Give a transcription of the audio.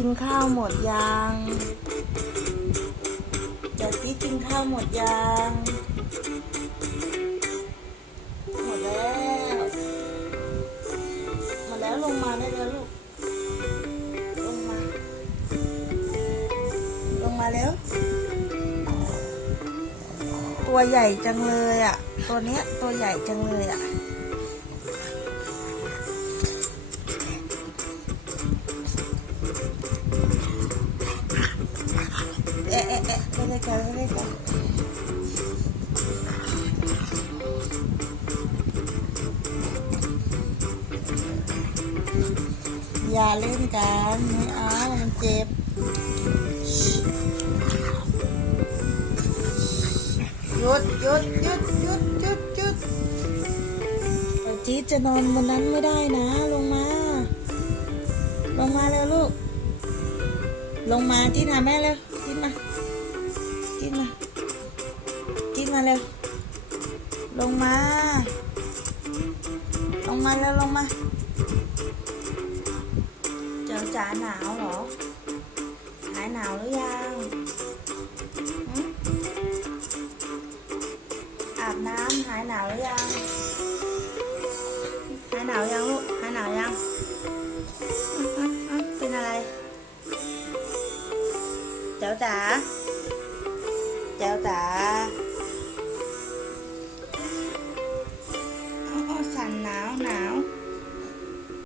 กินข้าวหมดยังเดี๋ยวจี้กินข้าวหมดยัง หมดแล้ว หมดแล้วลงมาได้แล้วลูก ลงมา ลงมาแล้ว ตัวใหญ่จังเลยอะ ตัวเนี้ยตัวใหญ่จังเลยอะ เอ๊ะไม่ได้กันไม่ได้กันอย่าเล่นกันไม่เอามันเจ็บหยุดหยุดหยุดหยุดหยุดหยุดจี๊ดจะนอนบนนั้นไม่ได้นะ ลงมา ลงมาเร็วลูก ลงมาจี๊ดหาแม่เร็วจี๊ดมา จี๊ดมาจี๊ดมาเร็ว ลงมา ลงมาเร็วลงมา เจ้าจ๋าหนาวเหรอ หายหนาวหรือยังอาบน้ำหายหนาวหรือยัง หายหนาวยังลูก หายหนาวยังเป็นอะไร เจ้าจ๋า เจ้าจ๋าอ้าวอ้าวสั่นหนาวหนาว